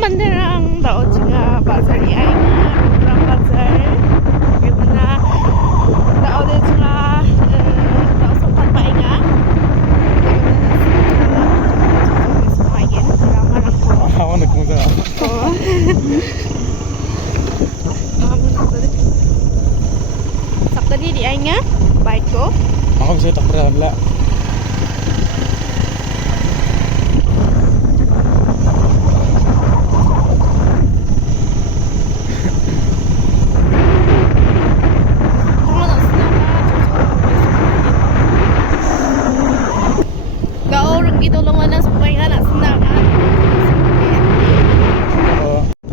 mandirang tao juga bazar ay nga bazar gimana tao din juga tao sopan pa nga semayan marang ko Ako nagpunta na. oh sakto di ay nga bike ko Ako bisa tak pernah lah. Gitulungan ng supaya na senangan.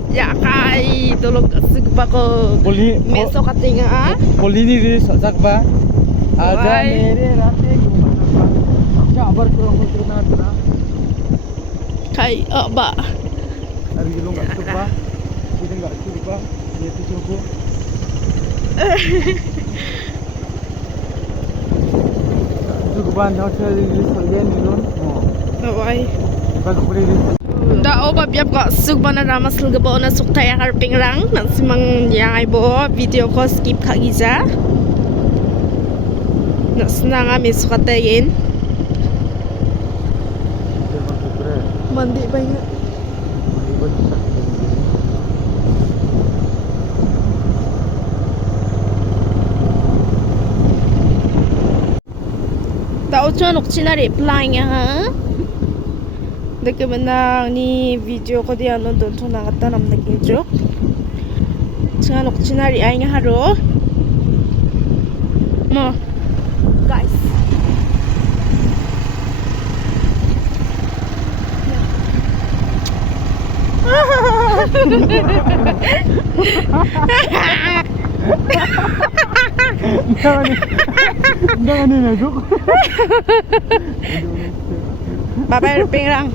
Ya kay tulog sigpa ko. Meso katinga. Polini di sak ba? Aja mere rate sabar kurang na na. Kay ba. Hari gilong enggak coba. Kita enggak coba. Dia tu coba. Guban daw sa salyan nilon. Bye. Bago ko rin. Dao babyap ka sugba na ramas lugabo na suktaya karping rang nang simang yang ay bo video ko skip kagiza. Nasna nga may sukatayin. Mandi ba nga? Tao cho nukchina reply nga ha? Deke menang ni video ko di ano doon to nangata nam naging Tsunga nukchina reply nga haro. Mo. Guys. Jangan ni nak. Bye-bye, Ruping Rang.